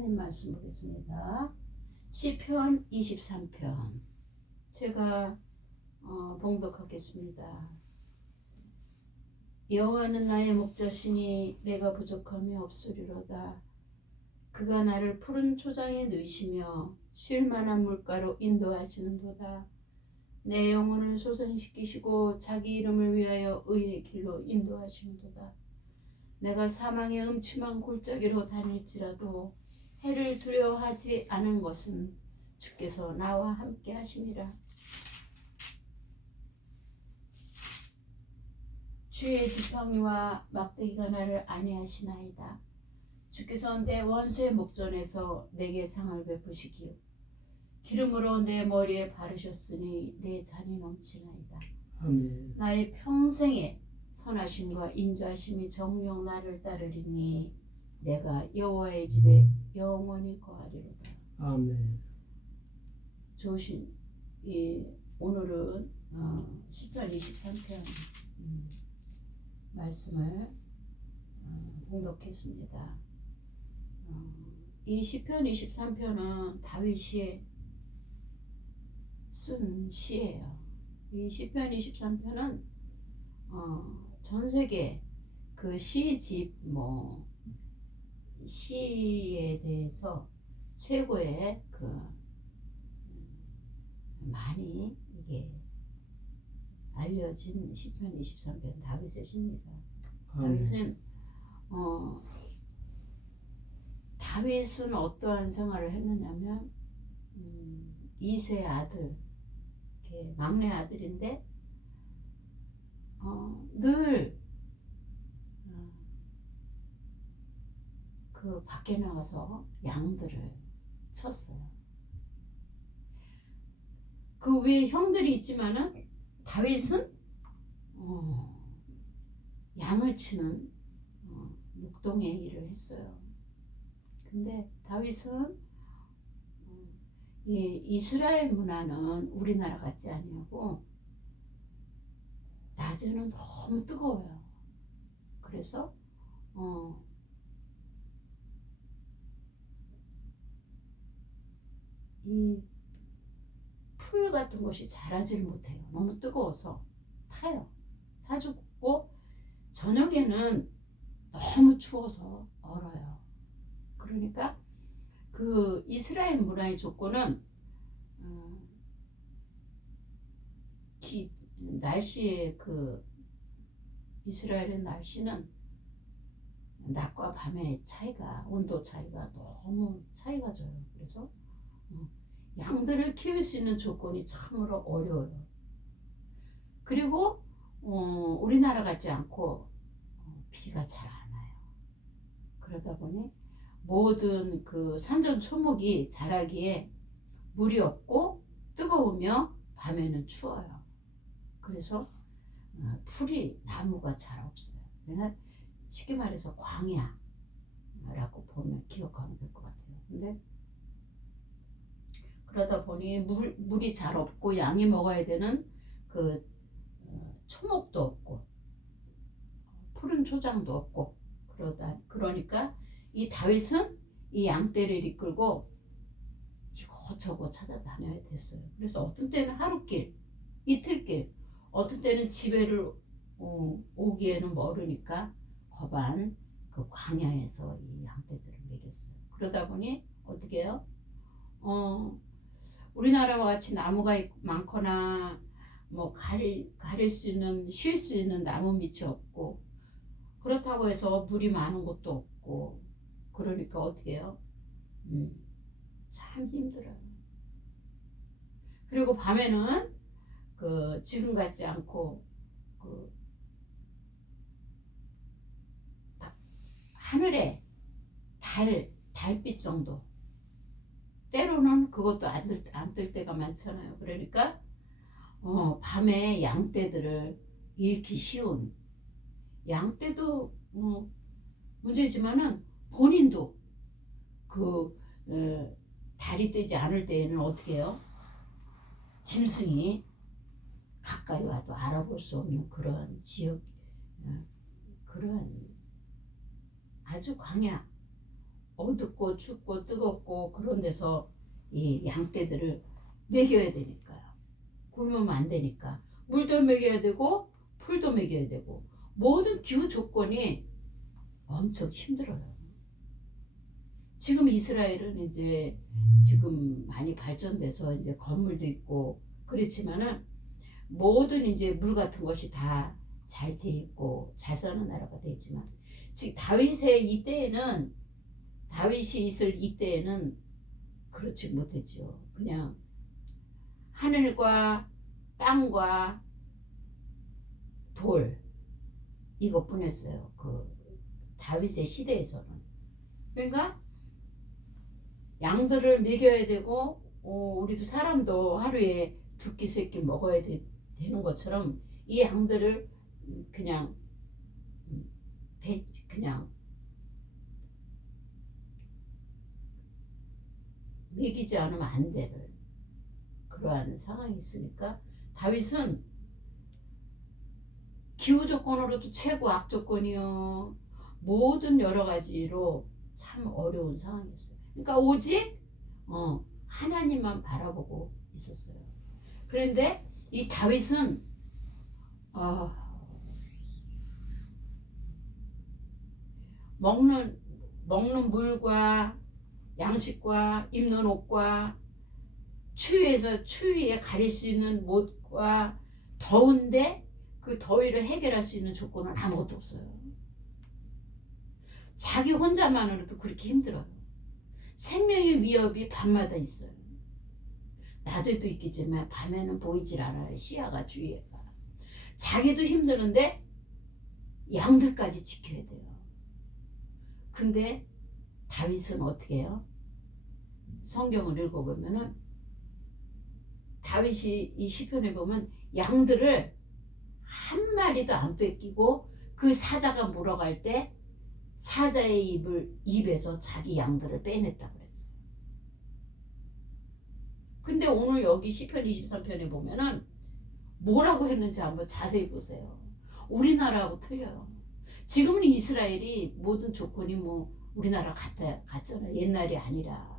하나님 말씀 보겠습니다. 시편 23편 제가 봉독하겠습니다. 여호와는 나의 목자시니 내가 부족함이 없으리로다. 그가 나를 푸른 초장에 누이시며 쉴 만한 물가로 인도하시는도다. 내 영혼을 소생시키시고 자기 이름을 위하여 의의 길로 인도하시는도다. 내가 사망의 음침한 골짜기로 다닐지라도 해를 두려워하지 않은 것은 주께서 나와 함께 하심이라. 주의 지팡이와 막대기가 나를 안위하시나이다. 주께서 내 원수의 목전에서 내게 상을 베푸시기요 기름으로 내 머리에 바르셨으니 내 잔이 넘치나이다. 아멘. 나의 평생에 선하심과 인자하심이 정녕 나를 따르리니 내가 여호와의 집에 영원히 거하리로다. 아멘. 좋으신 오늘은 시편 23편 말씀을 봉독했습니다. 이 시편 23편은 다윗이 쓴 시예요. 이 시편 23편은 전 세계 그 시집 시에 대해서 최고의 많이 이게 알려진 시편 23편 다윗의 시입니다. 다윗은 어떠한 생활을 했느냐면 이세 아들, 막내 아들인데 늘 그 밖에 나가서 양들을 쳤어요. 그 위에 형들이 있지만은 다윗은 양을 치는 목동의 일을 했어요. 근데 다윗은 이스라엘 문화는 우리나라 같지 아니하고 낮에는 너무 뜨거워요. 그래서 이 풀 같은 것이 자라질 못해요. 너무 뜨거워서 타요. 타 죽고 저녁에는 너무 추워서 얼어요. 그러니까 그 이스라엘 문화의 조건은 날씨의 이스라엘의 날씨는 낮과 밤의 차이가 온도 차이가 너무 차이가 져요. 그래서 양들을 키울 수 있는 조건이 참으로 어려워요. 그리고 우리나라 같지 않고 비가 잘 안 와요. 그러다 보니 모든 그 산전초목이 자라기에 물이 없고 뜨거우며 밤에는 추워요. 그래서 나무가 잘 없어요. 그러니까 쉽게 말해서 광야라고 보면 기억하면 될 것 같아요. 근데 그러다 보니 물이 잘 없고 양이 먹어야 되는 초목도 없고 푸른 초장도 없고 그러니까 이 다윗은 이 양떼를 이끌고 이곳저곳 찾아다녀야 됐어요. 그래서 어떤 때는 하루길, 이틀길, 어떤 때는 집에를 오기에는 멀으니까 거반 그 광야에서 이 양떼들을 먹였어요. 그러다 보니 어떻게 해요? 우리나라와 같이 나무가 많거나 가릴 수 있는 쉴 수 있는 나무 밑이 없고 그렇다고 해서 물이 많은 곳도 없고 그러니까 어떻게 해요? 참 힘들어요. 그리고 밤에는 지금 같지 않고 하늘에 달빛 정도 때로는 그것도 안 뜰 때가 많잖아요. 그러니까 밤에 양떼들을 잃기 쉬운 양떼도 문제지만은 본인도 달이 뜨지 않을 때에는 어떻게 해요? 짐승이 가까이 와도 알아볼 수 없는 그런 지역, 그런 아주 광야 어둡고 춥고 뜨겁고 그런 데서 이 양떼들을 먹여야 되니까요. 굶으면 안 되니까 물도 먹여야 되고 풀도 먹여야 되고 모든 기후 조건이 엄청 힘들어요. 지금 이스라엘은 이제 지금 많이 발전돼서 이제 건물도 있고 그렇지만은 모든 이제 물 같은 것이 다 잘 돼 있고 잘 사는 나라가 되지만 지금 다윗이 있을 이때에는 그렇지 못했죠. 그냥 하늘과 땅과 돌 이것뿐이었어요. 그 다윗의 시대에서는. 그러니까 양들을 먹여야 되고 우리도 사람도 하루에 2끼 3끼 먹어야 되는 것처럼 이 양들을 그냥 그냥 먹이지 않으면 안 되는 그러한 상황이 있으니까 다윗은 기후 조건으로도 최고 악조건이요 모든 여러 가지로 참 어려운 상황이었어요. 그러니까 오직 하나님만 바라보고 있었어요. 그런데 이 다윗은 먹는 물과 양식과 입는 옷과 추위에 가릴 수 있는 못과 더운데 그 더위를 해결할 수 있는 조건은 아무것도 없어요. 자기 혼자만으로도 그렇게 힘들어요. 생명의 위협이 밤마다 있어요. 낮에도 있겠지만 밤에는 보이질 않아요. 시야가 주위에가. 자기도 힘드는데 양들까지 지켜야 돼요. 근데 다윗은 어떻게 해요? 성경을 읽어보면은 다윗이 이 시편에 보면 양들을 한 마리도 안 뺏기고 그 사자가 물어갈 때 사자의 입에서 자기 양들을 빼냈다고 그랬어요. 근데 오늘 여기 시편 23편에 보면은 뭐라고 했는지 한번 자세히 보세요. 우리나라하고 틀려요. 지금은 이스라엘이 모든 조건이 뭐 우리나라 같잖아요. 옛날이 아니라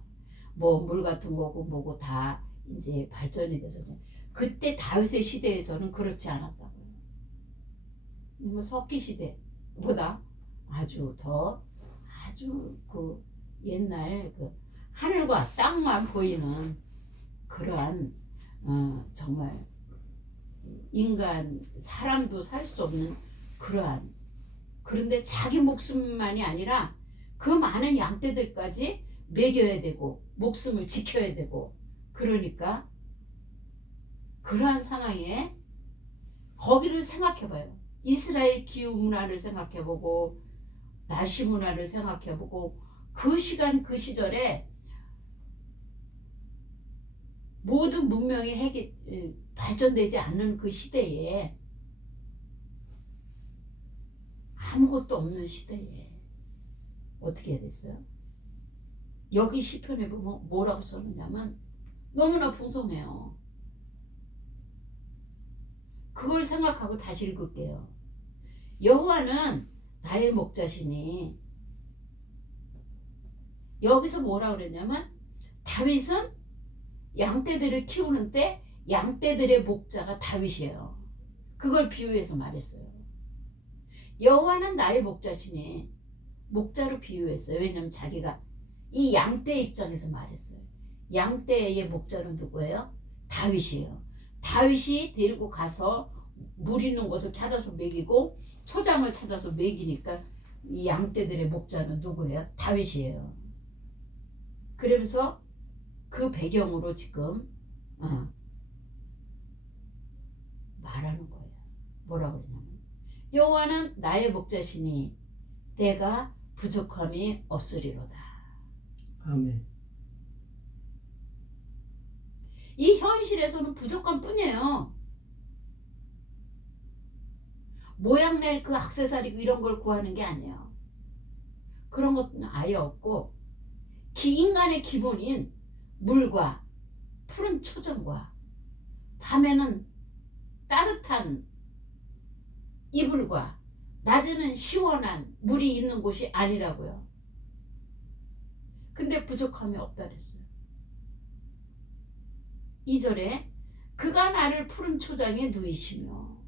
뭐 물 같은 거고 뭐고 다 이제 발전이 돼서 그때 다윗의 시대에서는 그렇지 않았다고요. 뭐 석기 시대보다 아주 그 옛날 그 하늘과 땅만 보이는 그러한 정말 사람도 살 수 없는 그런데 자기 목숨만이 아니라 그 많은 양떼들까지 먹여야 되고 목숨을 지켜야 되고 그러니까 그러한 상황에 거기를 생각해봐요. 이스라엘 기후 문화를 생각해보고 날씨 문화를 생각해보고 그 시간 그 시절에 모든 문명이 발전되지 않는 그 시대에 아무것도 없는 시대에 어떻게 됐어요? 여기 시편에 보면 뭐라고 써놓냐면 너무나 풍성해요. 그걸 생각하고 다시 읽을게요. 여호와는 나의 목자시니 여기서 뭐라고 그랬냐면 다윗은 양떼들을 키우는 때 양떼들의 목자가 다윗이에요. 그걸 비유해서 말했어요. 여호와는 나의 목자시니 목자로 비유했어요. 왜냐하면 자기가 이 양떼 입장에서 말했어요. 양떼의 목자는 누구예요? 다윗이에요. 다윗이 데리고 가서 물 있는 곳을 찾아서 먹이고 초장을 찾아서 먹이니까 이 양떼들의 목자는 누구예요? 다윗이에요. 그러면서 그 배경으로 지금 말하는 거예요. 뭐라고 그러냐면 여호와는 나의 목자시니 내가 부족함이 없으리로다. 아멘. 이 현실에서는 부족함뿐이에요. 모양낼 그 액세서리 이런 걸 구하는 게 아니에요. 그런 것은 아예 없고 인간의 기본인 물과 푸른 초정과 밤에는 따뜻한 이불과 낮에는 시원한 물이 있는 곳이 아니라고요. 근데 부족함이 없다 그랬어요. 2절에 그가 나를 푸른 초장에 누이시며,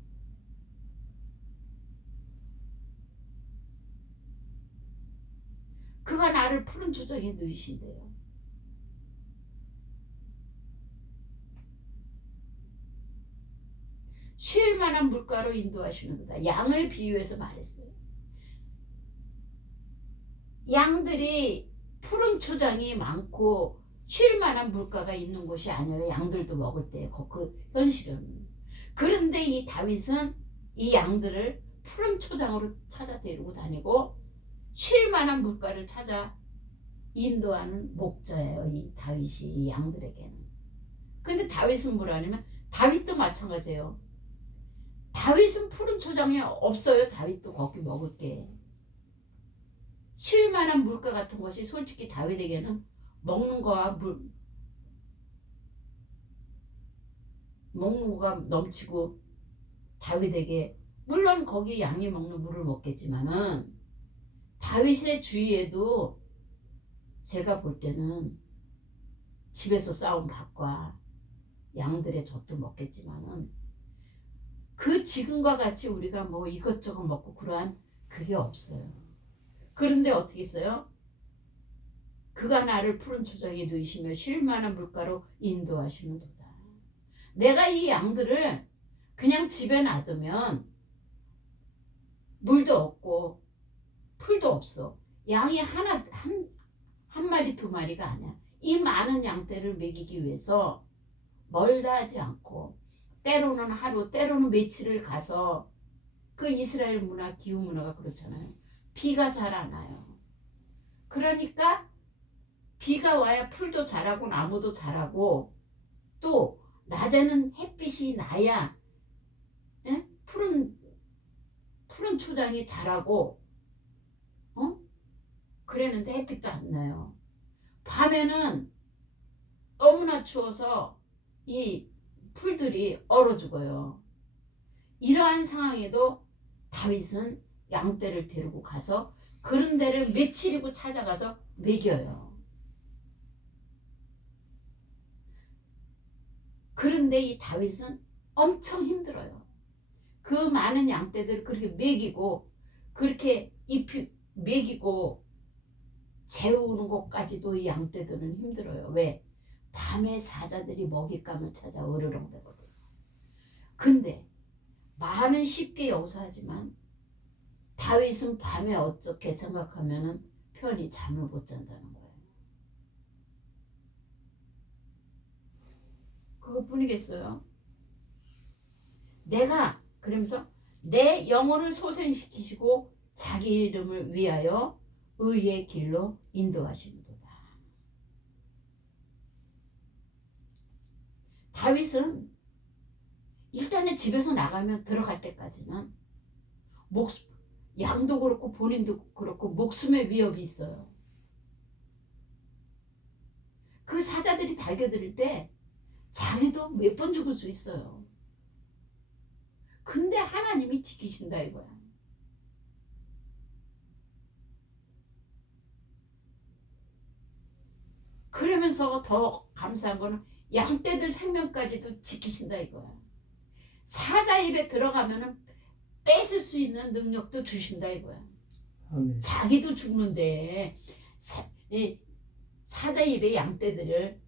그가 나를 푸른 초장에 누이신대요. 쉴 만한 물가로 인도하시는도다. 양을 비유해서 말했어요. 양들이 푸른 초장이 많고 쉴 만한 물가가 있는 곳이 아니에요. 양들도 먹을 때 그 현실은. 그런데 이 다윗은 이 양들을 푸른 초장으로 찾아 데리고 다니고 쉴 만한 물가를 찾아 인도하는 목자예요. 이 다윗이 이 양들에게는. 근데 다윗은 뭐라냐면 다윗도 마찬가지예요. 다윗은 푸른 초장이 없어요. 다윗도 거기 먹을 게. 쉴 만한 물가 같은 것이 솔직히 다윗에게는 먹는 거가 넘치고 다윗에게 물론 거기 양이 먹는 물을 먹겠지만은 다윗의 주위에도 제가 볼 때는 집에서 싸운 밥과 양들의 젖도 먹겠지만은 그 지금과 같이 우리가 뭐 이것저것 먹고 그러한 그게 없어요. 그런데 어떻게 했어요? 그가 나를 푸른 초장에 누이시며 쉴 만한 물가로 인도하시는도다. 내가 이 양들을 그냥 집에 놔두면 물도 없고 풀도 없어. 양이 한 마리 두 마리가 아니야. 이 많은 양떼를 먹이기 위해서 멀다 하지 않고 때로는 하루 때로는 며칠을 가서 그 이스라엘 문화 기후 문화가 그렇잖아요. 비가 잘 안 와요. 그러니까 비가 와야 풀도 자라고 나무도 자라고 또 낮에는 햇빛이 나야 푸른 초장이 자라고 그랬는데 햇빛도 안 나요. 밤에는 너무나 추워서 이 풀들이 얼어 죽어요. 이러한 상황에도 다윗은 양떼를 데리고 가서 그런 데를 며칠이고 찾아가서 먹여요. 그런데 이 다윗은 엄청 힘들어요. 그 많은 양떼들을 그렇게 먹이고 그렇게 먹이고 재우는 것까지도 이 양떼들은 힘들어요. 왜? 밤에 사자들이 먹잇감을 찾아 으르렁대거든요. 근데 말은 쉽게 여기서하지만 다윗은 밤에 어떻게 생각하면은 편히 잠을 못 잔다는 거예요. 그것뿐이겠어요. 내가 그러면서 내 영혼을 소생시키시고 자기 이름을 위하여 의의 길로 인도하시는도다. 다윗은 일단은 집에서 나가면 들어갈 때까지는 양도 그렇고 본인도 그렇고 목숨의 위협이 있어요. 그 사자들이 달겨들 때 자기도 몇 번 죽을 수 있어요. 근데 하나님이 지키신다 이거야. 그러면서 더 감사한 거는 양떼들 생명까지도 지키신다 이거야. 사자 입에 들어가면은 뺏을 수 있는 능력도 주신다 이거야. 아멘. 자기도 죽는데 사자 입의 양떼들을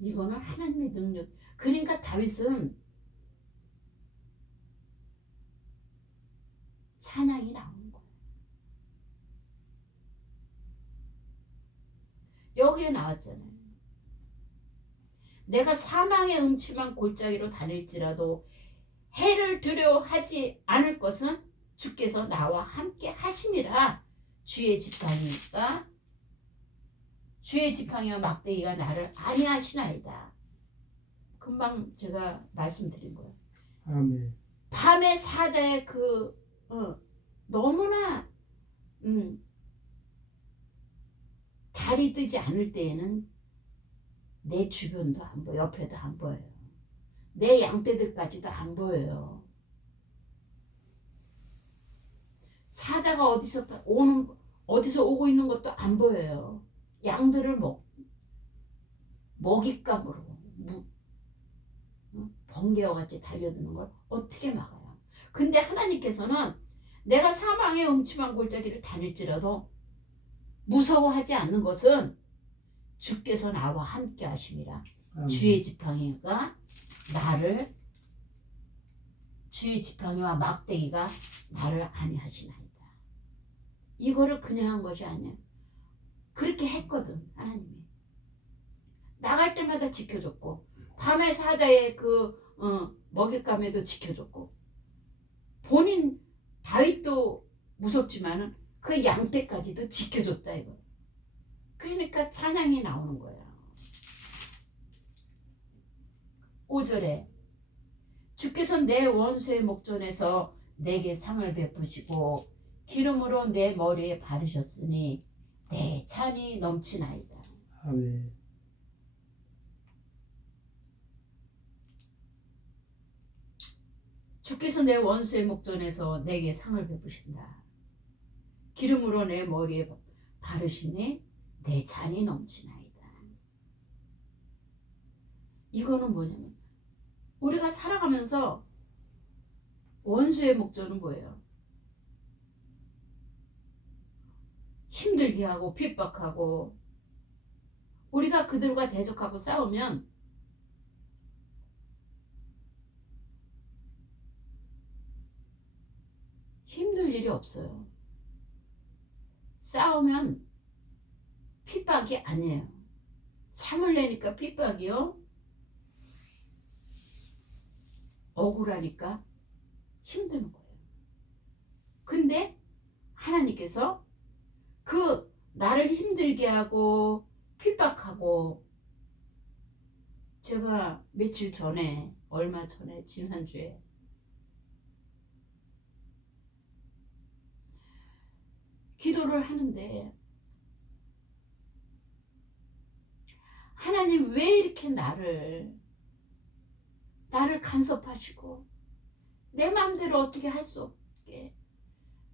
이거는 하나님의 능력. 그러니까 다윗은 찬양이 나오는 거야. 여기에 나왔잖아요. 내가 사망의 음침한 골짜기로 다닐지라도 해를 두려워하지 않을 것은 주께서 나와 함께 하심이라. 주의 지팡이와 막대기가 나를 안위하시나이다. 금방 제가 말씀드린 거예요. 아멘. 밤에 사자의 너무나 달이 뜨지 않을 때에는 내 주변도 안 보여, 옆에도 안 보여요. 내 양떼들까지도 안 보여요. 사자가 어디서 오고 있는 것도 안 보여요. 양들을 먹잇감으로 번개와 같이 달려드는 걸 어떻게 막아요? 근데 하나님께서는 내가 사망의 음침한 골짜기를 다닐지라도 무서워하지 않는 것은 주께서 나와 함께 하심이라. 주의 지팡이가 주의 지팡이와 막대기가 나를 안위하시나이다. 이거를 그냥 한 것이 아니야. 그렇게 했거든 하나님이. 나갈 때마다 지켜줬고 밤에 사자의 먹잇감에도 지켜줬고 본인 다윗도 무섭지만은 그 양떼까지도 지켜줬다 이거. 그러니까 찬양이 나오는 거야. 5절에 주께서 내 원수의 목전에서 내게 상을 베푸시고 기름으로 내 머리에 바르셨으니 내 찬이 넘치나이다. 아멘. 주께서 내 원수의 목전에서 내게 상을 베푸신다. 기름으로 내 머리에 바르시니 내 잔이 넘치나이다. 이거는 뭐냐면 우리가 살아가면서 원수의 목전은 뭐예요? 힘들게 하고 핍박하고 우리가 그들과 대적하고 싸우면 힘들 일이 없어요. 싸우면 핍박이 아니에요. 삼을 내니까 핍박이요. 억울하니까 힘든 거예요. 근데 하나님께서 그 나를 힘들게 하고 핍박하고 제가 며칠 전에 얼마 전에 지난주에 기도를 하는데 하나님 왜 이렇게 나를 간섭하시고 내 마음대로 어떻게 할 수 없게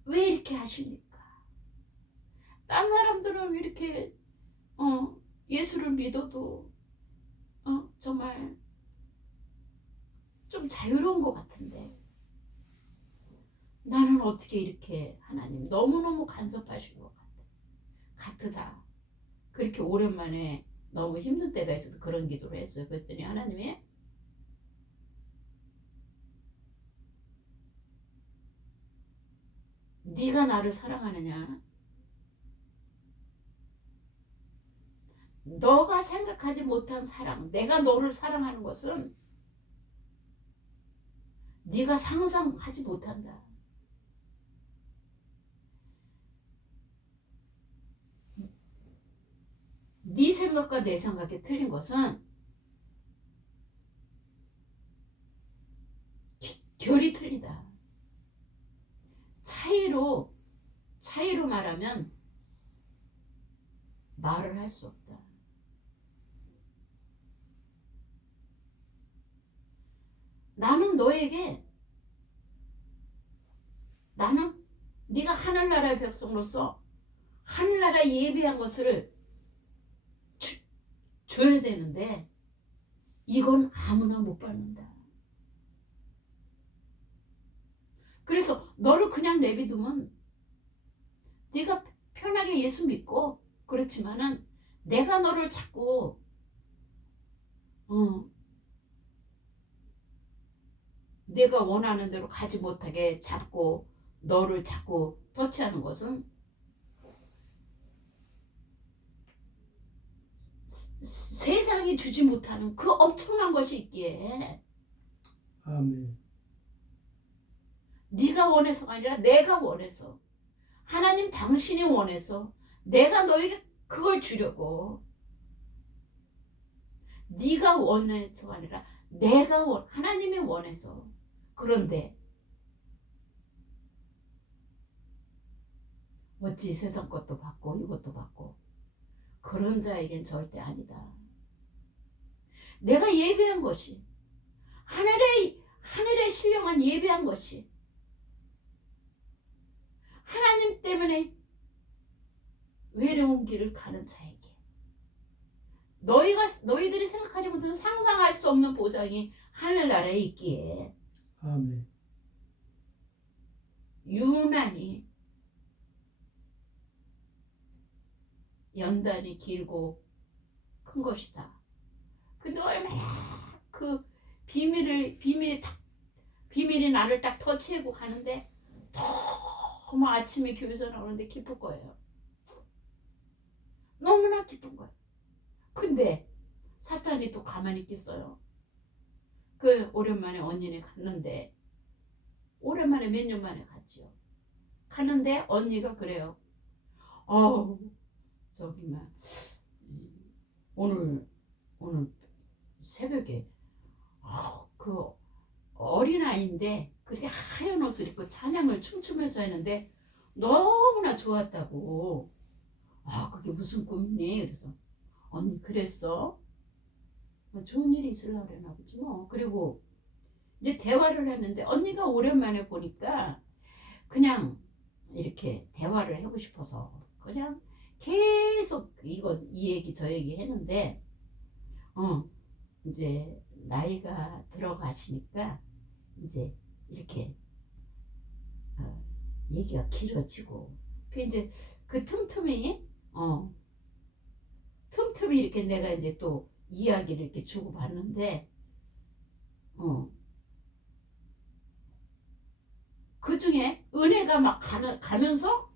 왜 이렇게 하십니까? 딴 사람들은 이렇게 예수를 믿어도 정말 좀 자유로운 것 같은데 나는 어떻게 이렇게 하나님 너무너무 간섭하신 것 같으다. 그렇게 오랜만에 너무 힘든 때가 있어서 그런 기도를 했어요. 그랬더니 하나님이 네가 나를 사랑하느냐? 너가 생각하지 못한 사랑, 내가 너를 사랑하는 것은 네가 상상하지 못한다. 네 생각과 내 생각이 틀린 것은 결이 틀리다. 차이로 말하면 말을 할 수 없다. 나는 네가 하늘나라의 백성으로서 하늘나라 예비한 것을 줘야 되는데 이건 아무나 못 받는다. 그래서 너를 그냥 내비두면 네가 편하게 예수 믿고 그렇지만은 내가 너를 자꾸 내가 원하는 대로 가지 못하게 잡고 너를 자꾸 터치하는 것은 세상이 주지 못하는 그 엄청난 것이 있기에 아멘. 네가 원해서가 아니라 내가 원해서 하나님 당신이 원해서 내가 너에게 그걸 주려고 네가 원해서가 아니라 하나님이 원해서 그런데 어찌 세상 것도 받고 이것도 받고 그런 자에겐 절대 아니다. 내가 예배한 것이 하늘에 신령한 예배한 것이 하나님 때문에 외로운 길을 가는 자에게 너희들이 생각하지 못하는 상상할 수 없는 보상이 하늘나라에 있기에 아멘. 유난히 연단이 길고 큰 것이다. 근데 얼마나 그 비밀이 나를 딱 터치하고 가는데 너무 아침에 교회에서 나오는데 기쁠 거예요. 너무나 기쁜 거예요. 근데 사탄이 또 가만히 있겠어요. 그 오랜만에 언니네 갔는데 오랜만에 몇 년 만에 갔지요. 갔는데 언니가 그래요. 저기 막 오늘 새벽에 그 어린아이인데 그렇게 하얀 옷을 입고 찬양을 춤추면서 했는데 너무나 좋았다고. 그게 무슨 꿈이니? 그래서 언니 그랬어? 좋은 일이 있으려고 그러나 보지 뭐. 그리고 이제 대화를 했는데 언니가 오랜만에 보니까 그냥 이렇게 대화를 하고 싶어서 그냥 계속 이 얘기 저 얘기 했는데 이제 나이가 들어가시니까 이제 이렇게 얘기가 길어지고 그 이제 그 틈틈이 이렇게 내가 이제 또 이야기를 이렇게 주고받는데 그 중에 은혜가 막 가면서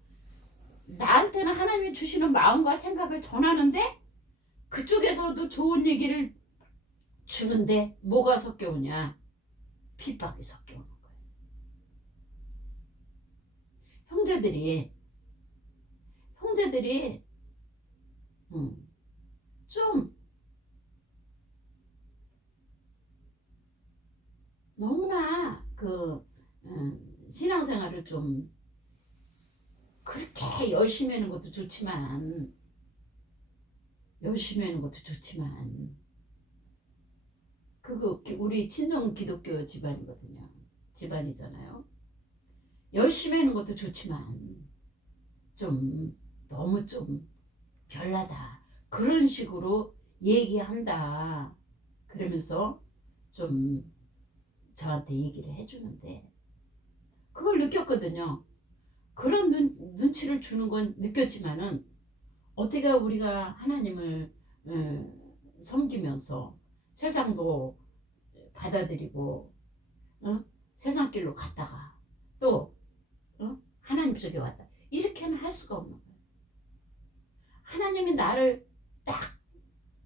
나한테는 하나님이 주시는 마음과 생각을 전하는데 그쪽에서도 좋은 얘기를 주는데 뭐가 섞여오냐? 핍박이 섞여오는 거예요. 형제들이 좀 너무나 신앙생활을 좀 그렇게 열심히 하는 것도 좋지만 그거 우리 친정 기독교 집안이잖아요. 열심히 하는 것도 좋지만 좀 너무 좀 별나다 그런 식으로 얘기한다 그러면서 좀 저한테 얘기를 해주는데 그걸 느꼈거든요. 그런 눈치를 주는 건 느꼈지만은 어떻게 우리가 하나님을 섬기면서 세상도 받아들이고 세상 길로 갔다가 또 하나님 쪽에 왔다 이렇게는 할 수가 없는 거예요. 하나님이 나를 딱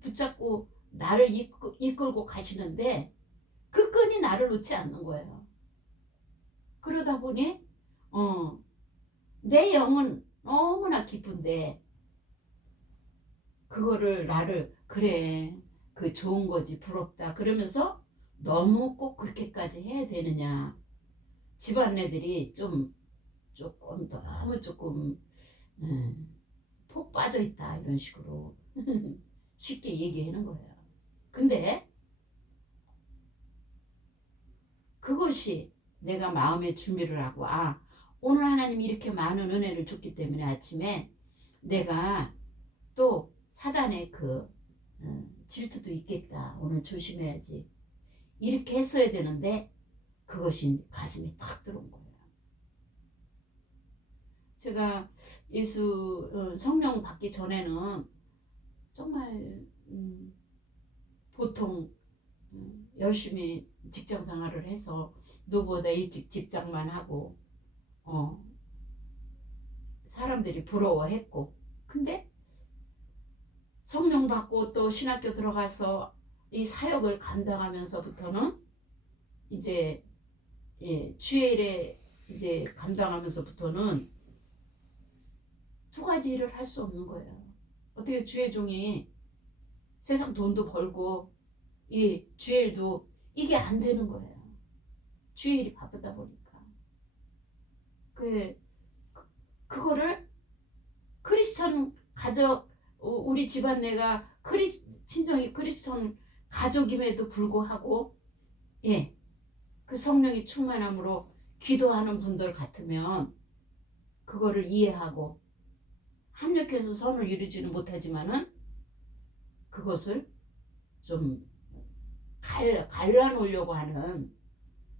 붙잡고 나를 이끌고 가시는데 그 끈이 나를 놓지 않는 거예요. 그러다 보니 내 영은 너무나 기쁜데 그거를 나를 그래 그 좋은 거지 부럽다 그러면서 너무 꼭 그렇게까지 해야 되느냐. 집안애들이 조금 너무 조금 폭 빠져 있다 이런 식으로 쉽게 얘기하는 거예요. 근데 그것이 내가 마음의 준비를 하고 오늘 하나님이 이렇게 많은 은혜를 줬기 때문에 아침에 내가 또 사단의 질투도 있겠다. 오늘 조심해야지. 이렇게 했어야 되는데 그것이 가슴에 탁 들어온 거예요. 제가 예수 성령 받기 전에는 정말 보통 열심히 직장 생활을 해서 누구보다 일찍 직장만 하고 사람들이 부러워했고 근데 성령 받고 또 신학교 들어가서 이 사역을 감당하면서부터는 이제 주일에 이제 감당하면서부터는 두 가지 일을 할 수 없는 거예요. 어떻게 주의 종이 세상 돈도 벌고 이 주일도 이게 안 되는 거예요. 주일이 바쁘다 보니까 그거를 크리스천 가족 우리 집안 내가 친정이 크리스천 가족임에도 불구하고 그 성령이 충만함으로 기도하는 분들 같으면 그거를 이해하고 합력해서 선을 이루지는 못하지만은 그것을 좀 갈라놓으려고 하는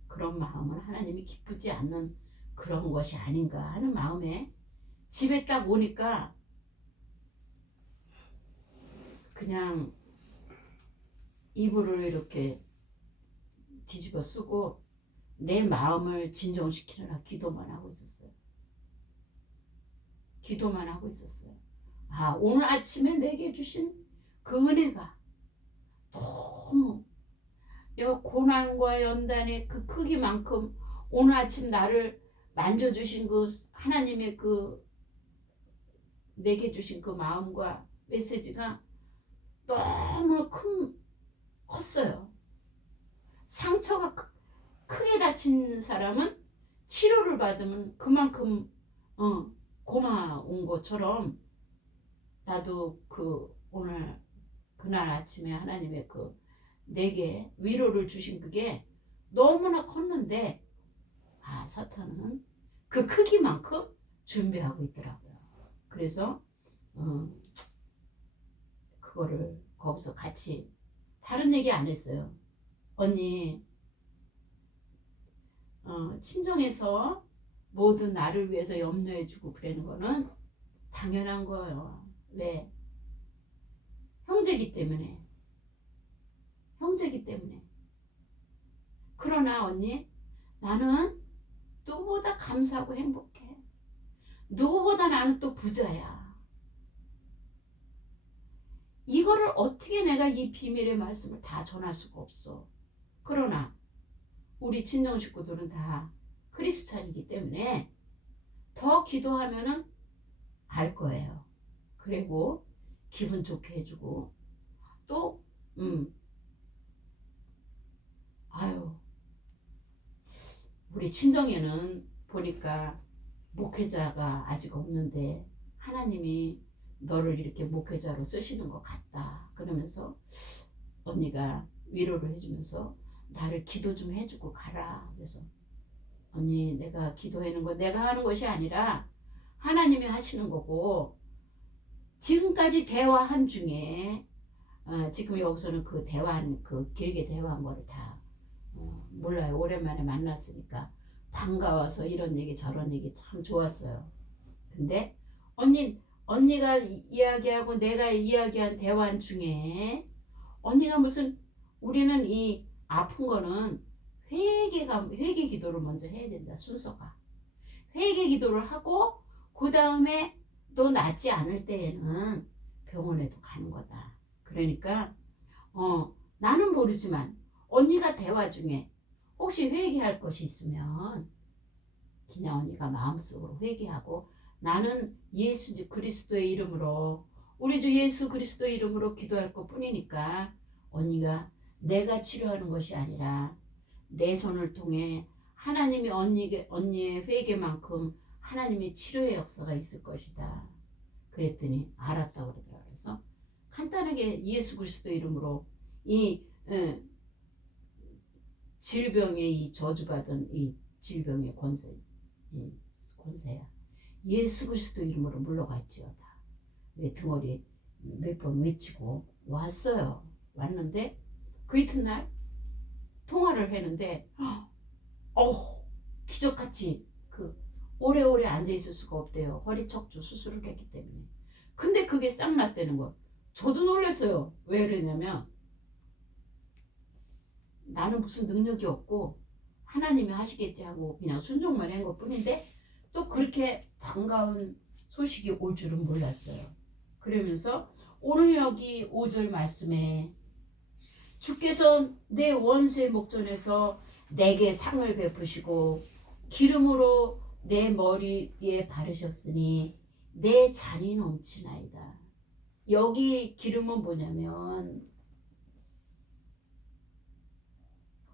그런 마음은 하나님이 기쁘지 않는 그런 것이 아닌가 하는 마음에 집에 딱 오니까 그냥 이불을 이렇게 뒤집어 쓰고 내 마음을 진정시키느라 기도만 하고 있었어요. 기도만 하고 있었어요. 아, 오늘 아침에 내게 주신 그 은혜가 너무 이 고난과 연단의 그 크기만큼 오늘 아침 나를 만져주신 그 하나님의 그 내게 주신 그 마음과 메시지가 너무 컸어요. 상처가 크게 다친 사람은 치료를 받으면 그만큼 고마운 것처럼 나도 오늘 그날 아침에 하나님의 내게 위로를 주신 그게 너무나 컸는데 사탄은 그 크기만큼 준비하고 있더라고요. 그래서 그거를 거기서 같이 다른 얘기 안 했어요. 언니 친정에서 모든 나를 위해서 염려해주고 그러는 거는 당연한 거예요. 왜? 형제기 때문에. 그러나 언니 나는 누구보다 감사하고 행복해. 누구보다 나는 또 부자야. 이거를 어떻게 내가 이 비밀의 말씀을 다 전할 수가 없어. 그러나 우리 친정 식구들은 다 크리스찬이기 때문에 더 기도하면은 알 거예요. 그리고 기분 좋게 해주고 또 우리 친정에는 보니까 목회자가 아직 없는데 하나님이 너를 이렇게 목회자로 쓰시는 것 같다. 그러면서 언니가 위로를 해주면서 나를 기도 좀 해주고 가라. 그래서 언니 내가 기도하는 거 내가 하는 것이 아니라 하나님이 하시는 거고 지금까지 대화한 중에 지금 여기서는 길게 대화한 거를 다 몰라요. 오랜만에 만났으니까 반가워서 이런 얘기 저런 얘기 참 좋았어요. 근데 언니가 이야기하고 내가 이야기한 대화 중에 언니가 우리는 이 아픈 거는 회개 기도를 먼저 해야 된다. 순서가 회개 기도를 하고 그 다음에 또 낫지 않을 때에는 병원에도 가는 거다. 그러니까 나는 모르지만 언니가 대화 중에 혹시 회개할 것이 있으면 그냥 언니가 마음속으로 회개하고 나는 예수 그리스도의 이름으로 우리 주 예수 그리스도의 이름으로 기도할 것 뿐이니까 언니가 내가 치료하는 것이 아니라 내 손을 통해 하나님이 언니의 회개만큼 하나님의 치료의 역사가 있을 것이다. 그랬더니 알았다고 그러더라고요. 그래서 간단하게 예수 그리스도 이름으로 이 질병의 이 저주받은 이 질병의 권세야. 예수 그리스도 이름으로 물러갈지어다. 내 등허리 몇 번 외치고 왔어요. 왔는데 그 이튿날 통화를 했는데 기적같이 오래오래 앉아있을 수가 없대요. 허리 척추 수술을 했기 때문에. 근데 그게 싹 났다는 거. 저도 놀랐어요. 왜 그러냐면 나는 무슨 능력이 없고 하나님이 하시겠지 하고 그냥 순종만 한 것 뿐인데 또 그렇게 반가운 소식이 올 줄은 몰랐어요. 그러면서 오늘 여기 5절 말씀에 주께서 내 원수의 목전에서 내게 상을 베푸시고 기름으로 내 머리 위에 바르셨으니 내 잔이 넘치나이다. 여기 기름은 뭐냐면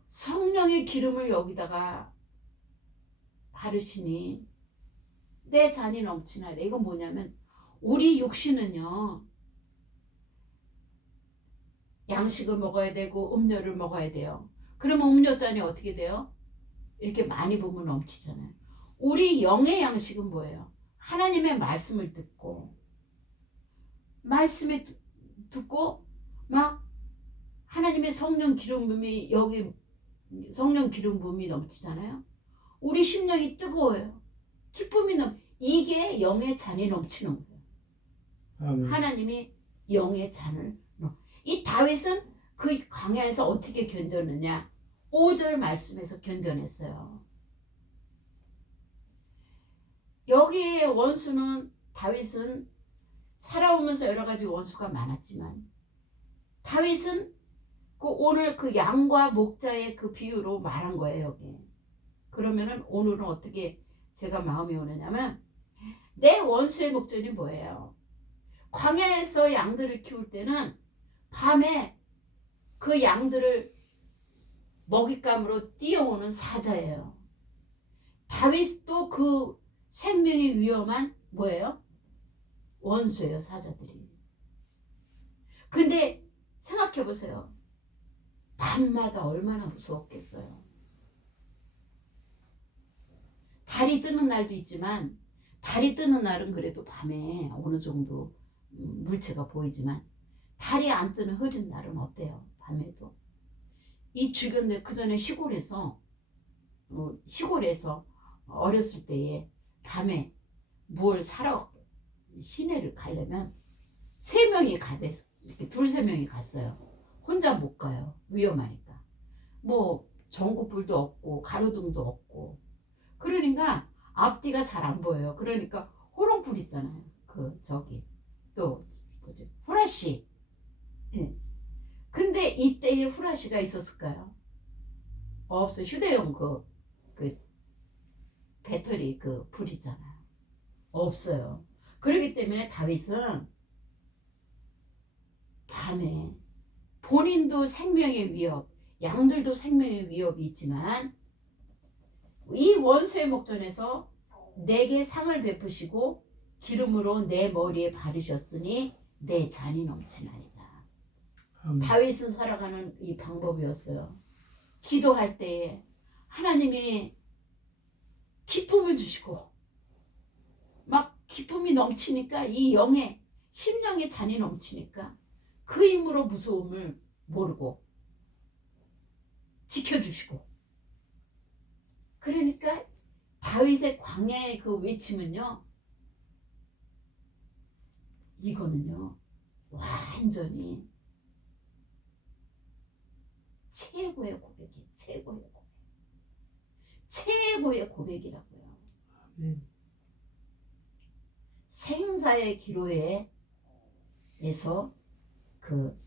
성령의 기름을 여기다가 바르시니 내 잔이 넘치나이다. 이건 뭐냐면 우리 육신은요 양식을 먹어야 되고 음료를 먹어야 돼요. 그러면 음료잔이 어떻게 돼요? 이렇게 많이 부으면 넘치잖아요. 우리 영의 양식은 뭐예요? 하나님의 말씀을 듣고 막 하나님의 성령 기름 부음이 여기 성령 기름 부음이 넘치잖아요. 우리 심령이 뜨거워요. 기쁨이 이게 영의 잔이 넘치는 거예요. 아멘. 하나님이 영의 잔을 이 다윗은 그 광야에서 어떻게 견뎌느냐 5절 말씀에서 견뎌냈어요. 여기에 원수는 다윗은 살아오면서 여러 가지 원수가 많았지만 다윗은 그 오늘 그 양과 목자의 그 비유로 말한 거예요. 여기. 그러면은 오늘은 어떻게 제가 마음이 오느냐면 내 원수의 목전이 뭐예요? 광야에서 양들을 키울 때는 밤에 그 양들을 먹잇감으로 뛰어오는 사자예요. 다윗도 그 생명이 위험한 뭐예요? 원수예요, 사자들이. 근데 생각해 보세요. 밤마다 얼마나 무서웠겠어요. 달이 뜨는 날도 있지만 달이 뜨는 날은 그래도 밤에 어느 정도 물체가 보이지만 달이 안 뜨는 흐린 날은 어때요? 밤에도. 이 주변에 그전에 시골에서 어렸을 때에 밤에 뭘 사러 시내를 가려면 3명이 가대 이렇게 2-3명이 갔어요. 혼자 못 가요. 위험하니까. 뭐 전구불도 없고 가로등도 없고 그러니까 앞뒤가 잘 안 보여요. 그러니까 호롱불 있잖아요. 그 저기 또 뭐지? 후라시. 예. 근데 이때에 후라시가 있었을까요? 없어. 휴대용 그 배터리 그 불 있잖아요. 없어요. 그렇기 때문에 다윗은 밤에 본인도 생명의 위협, 양들도 생명의 위협이 있지만 이 원수의 목전에서 내게 상을 베푸시고 기름으로 내 머리에 바르셨으니 내 잔이 넘치나이다. 다윗은 살아가는 이 방법이었어요. 기도할 때에 하나님이 기쁨을 주시고 막 기쁨이 넘치니까 이 영의 심령의 잔이 넘치니까 그 힘으로 무서움을 모르고 지켜주시고 그러니까 다윗의 광야의 그 외침은요 이거는요 완전히 최고의 고백이에요. 최고의 고백. 최고의 고백이라고요. 아멘. 생사의 기로에서 그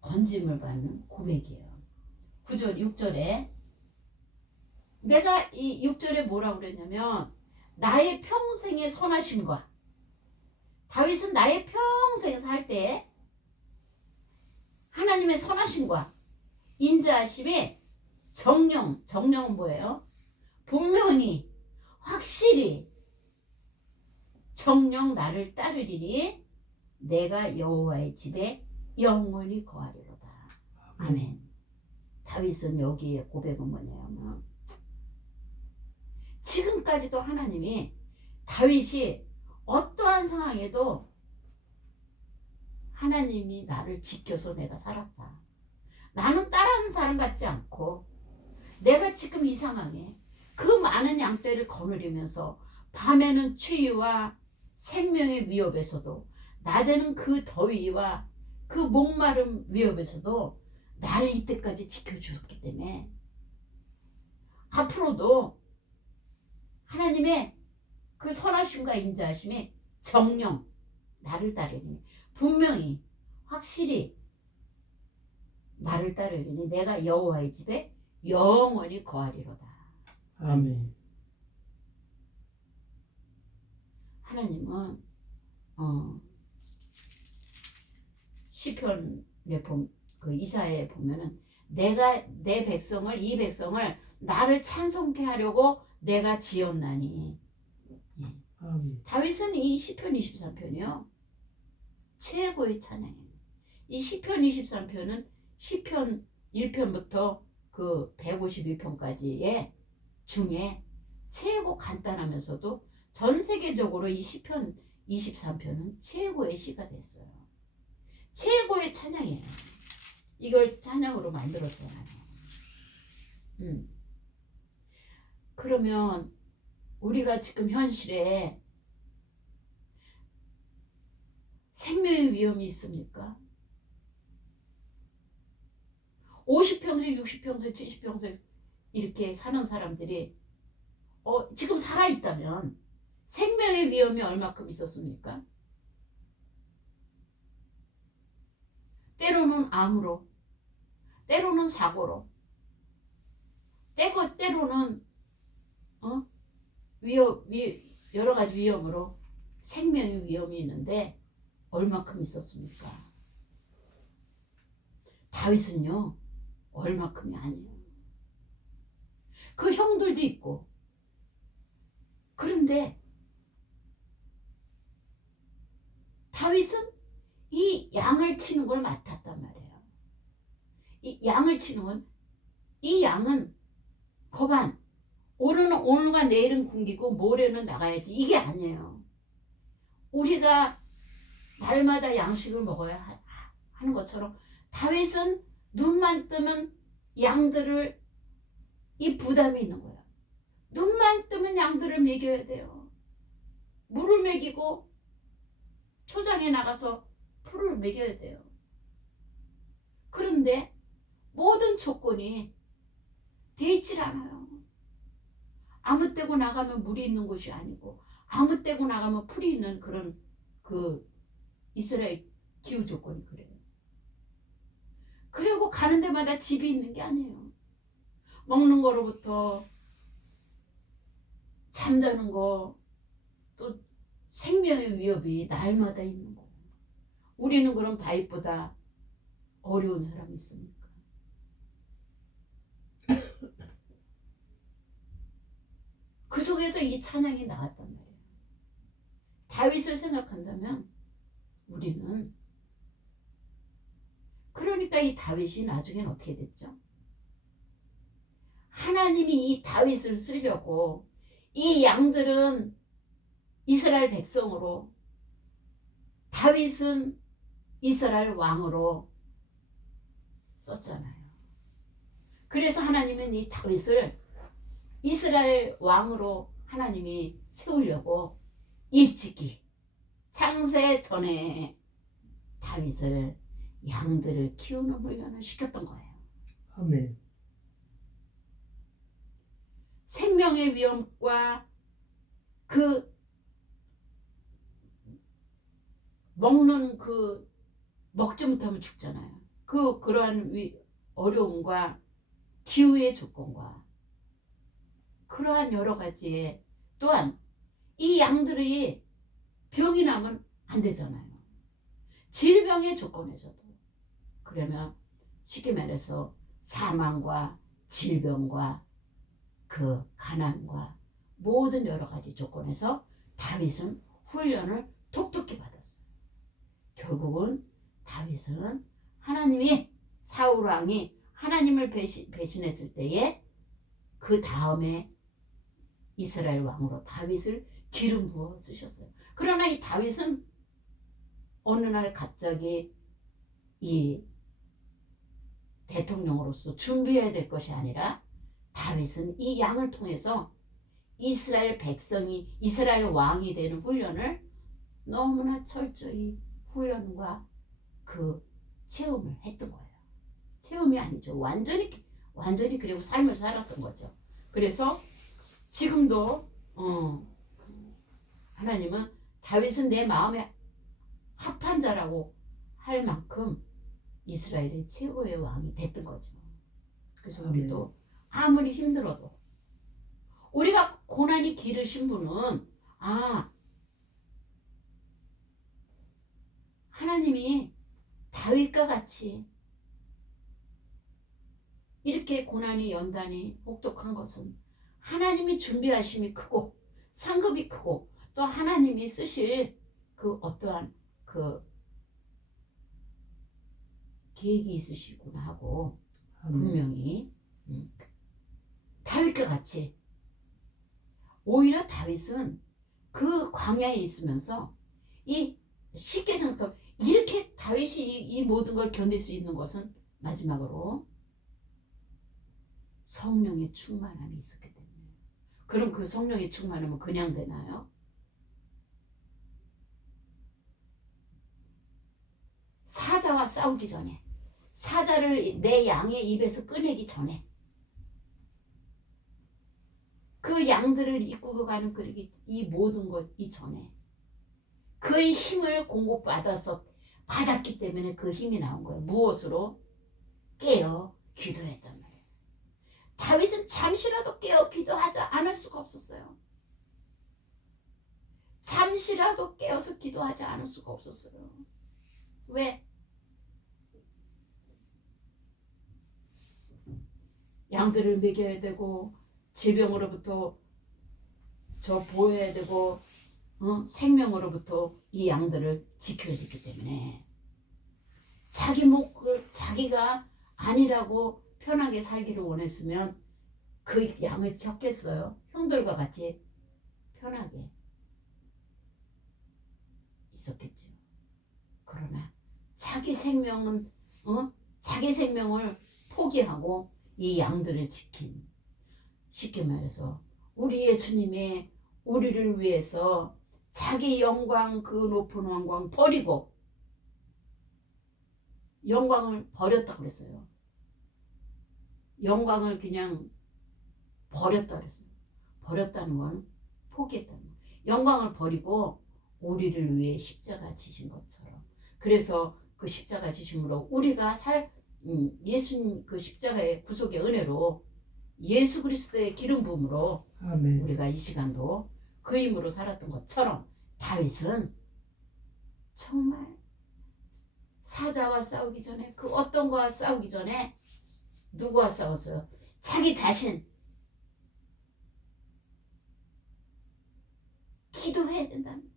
건짐을 받는 고백이에요. 9절 6절에 내가 이 6절에 뭐라고 그랬냐면 나의 평생의 선하심과 다윗은 나의 평생 살 때 하나님의 선하심과 인자하심에 정령은 뭐예요? 분명히 확실히 정령 나를 따르리니 내가 여호와의 집에 영원히 거하리로다. 아멘. 다윗은 여기에 고백은 뭐냐면 지금까지도 하나님이 다윗이 어떠한 상황에도 하나님이 나를 지켜서 내가 살았다. 나는 따라하는 사람 같지 않고 내가 지금 이 상황에 그 많은 양떼를 거느리면서 밤에는 추위와 생명의 위협에서도 낮에는 그 더위와 그 목마름 위협에서도 나를 이때까지 지켜주셨기 때문에 앞으로도 하나님의 그 선하심과 인자하심이 정령 나를 따르니 분명히 확실히 나를 따르니 내가 여호와의 집에 영원히 거하리로다. 아멘. 하나님은 시편에 그 이사야에 보면은 내가 내 백성을 이 백성을 나를 찬송케 하려고 내가 지었나니. 아멘. 다윗은 이 시편 23편이요 최고의 찬양이에요. 이 시편 23편은 시편 1편부터 그 152편까지의 중에 최고 간단하면서도 전 세계적으로 이 시편 23편은 최고의 시가 됐어요. 최고의 찬양이에요. 이걸 찬양으로 만들었잖아요. 그러면 우리가 지금 현실에 생명의 위험이 있습니까? 50평생, 60평생, 70평생 이렇게 사는 사람들이 지금 살아있다면 생명의 위험이 얼마큼 있었습니까? 때로는 암으로, 때로는 사고로, 때로는 여러 가지 위험으로 생명의 위험이 있는데 얼마큼 있었습니까? 다윗은요, 얼마큼이 아니에요. 그 형들도 있고. 그런데 다윗은 이 양을 치는 걸 맡았단 말이에요. 이 양을 치는 건, 이 양은 거반, 오늘과 내일은 굶기고 모레는 나가야지, 이게 아니에요. 우리가 날마다 양식을 먹어야 하는 것처럼 다윗은 눈만 뜨면 양들을, 이 부담이 있는 거야. 눈만 뜨면 양들을 먹여야 돼요. 물을 먹이고 초장에 나가서 풀을 먹여야 돼요. 그런데 모든 조건이 돼 있질 않아요. 아무 때고 나가면 물이 있는 곳이 아니고, 아무 때고 나가면 풀이 있는 그런 이스라엘 기후 조건이 그래요. 그리고 가는 데마다 집이 있는 게 아니에요. 먹는 거로부터 잠자는 거, 또 생명의 위협이 날마다 있는 거예요. 우리는 그럼 다윗보다 어려운 사람이 있습니까? 그 속에서 이 찬양이 나왔단 말이에요. 다윗을 생각한다면 우리는, 그러니까 이 다윗이 나중엔 어떻게 됐죠? 하나님이 이 다윗을 쓰려고 이 양들은 이스라엘 백성으로, 다윗은 이스라엘 왕으로 썼잖아요. 그래서 하나님은 이 다윗을 이스라엘 왕으로 하나님이 세우려고 일찍이 창세 전에 다윗을 양들을 키우는 훈련을 시켰던 거예요. 아멘. 생명의 위험과 그 먹는 그 먹지 못하면 죽잖아요. 그러한 어려움과 기후의 조건과 그러한 여러 가지에, 또한 이 양들이 병이 나면 안 되잖아요. 질병의 조건에서도. 그러면 쉽게 말해서 사망과 질병과 그 가난과 모든 여러 가지 조건에서 다윗은 훈련을 톡톡히 받았어요. 결국은 다윗은 하나님이, 사울 왕이 하나님을 배신했을 때에 그 다음에 이스라엘 왕으로 다윗을 기름 부어 쓰셨어요. 그러나 이 다윗은 어느 날 갑자기 이 대통령으로서 준비해야 될 것이 아니라, 다윗은 이 양을 통해서 이스라엘 백성이, 이스라엘 왕이 되는 훈련을 너무나 철저히 훈련과 그 체험을 했던 거예요. 체험이 아니죠. 완전히 그리고 삶을 살았던 거죠. 그래서 지금도 하나님은 다윗은 내 마음에 합한 자라고 할 만큼 이스라엘의 최고의 왕이 됐던 거죠. 그래서 우리도 아무리 힘들어도, 우리가 고난이 길으신 분은 하나님이 다윗과 같이 이렇게 고난이 연단이 혹독한 것은 하나님이 준비하심이 크고 상급이 크고, 또 하나님이 쓰실 그 어떠한 그 계획이 있으시구나 하고, 분명히 다윗과 같이, 오히려 다윗은 그 광야에 있으면서 이 쉽게 생각하면 이렇게 다윗이 이 모든 걸 견딜 수 있는 것은 마지막으로 성령의 충만함이 있었기 때문에. 그럼 그 성령의 충만함은 그냥 되나요? 사자와 싸우기 전에, 사자를 내 양의 입에서 꺼내기 전에, 그 양들을 이끌어 가는 이 모든 것 이전에 그의 힘을 받았기 때문에 그 힘이 나온 거예요. 무엇으로? 깨어 기도했단 말이에요. 다윗은 잠시라도 깨어 기도하지 않을 수가 없었어요. 잠시라도 깨어서 기도하지 않을 수가 없었어요. 왜? 양들을 먹여야 되고 질병으로부터 보호해야 되고 생명으로부터 이 양들을 지켜야 되기 때문에 자기 목을 자기가 아니라고 편하게 살기를 원했으면 그 양을 쳤겠어요? 형들과 같이 편하게 있었겠죠. 그러나 자기 생명을 포기하고 이 양들을 지킨, 쉽게 말해서 우리 예수님이 우리를 위해서 자기 영광, 그 높은 영광 버리고 영광을 버렸다 그랬어요. 영광을 그냥 버렸다 그랬어요. 버렸다는 건 포기했다는 거예요. 영광을 버리고 우리를 위해 십자가 지신 것처럼. 그래서 그 십자가 지심으로 우리가 예수님 그 십자가의 구속의 은혜로 예수 그리스도의 기름 부음으로 아멘. 우리가 이 시간도 그 힘으로 살았던 것처럼 다윗은 정말 사자와 싸우기 전에, 그 어떤 거와 싸우기 전에 누구와 싸웠어요? 자기 자신. 기도해야 된다는 거예요.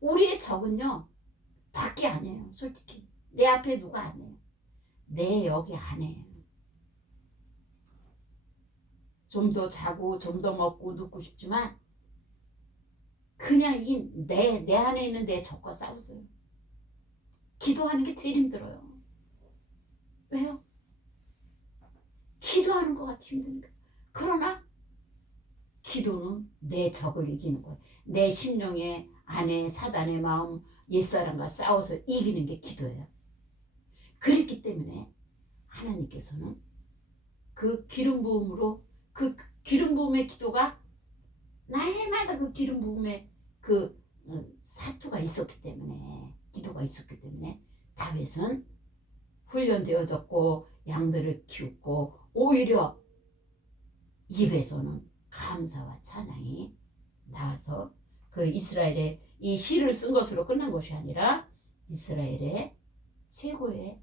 우리의 적은요 밖에 아니에요. 솔직히 내 앞에 누가 아니에요. 내 여기 안에요. 좀 더 자고 좀 더 먹고 눕고 싶지만 그냥 내 안에 있는 내 적과 싸우세요. 기도하는 게 제일 힘들어요. 왜요? 기도하는 것 같아 힘드니까. 그러나 기도는 내 적을 이기는 거예요. 내 심령의 안에 사단의 마음, 옛사람과 싸워서 이기는 게 기도예요. 그렇기 때문에 하나님께서는 그 기름 부음으로, 그 기름 부음의 기도가 날마다 그 기름 부음의 그 사투가 있었기 때문에, 기도가 있었기 때문에 다윗은 훈련되어졌고 양들을 키웠고 오히려 입에서는 감사와 찬양이 나와서 그 이스라엘의 이 시를 쓴 것으로 끝난 것이 아니라 이스라엘의 최고의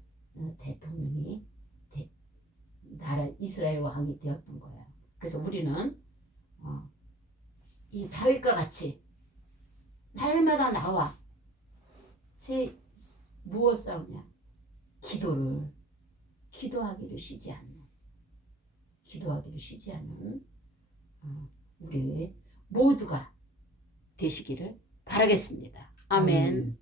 대통령이 나라 이스라엘 왕이 되었던 거예요. 그래서 우리는 이 다윗과 같이 날마다 나와 무엇 싸우냐? 기도하기를 쉬지 않는 우리 모두가 되시기를 바라겠습니다. 아멘.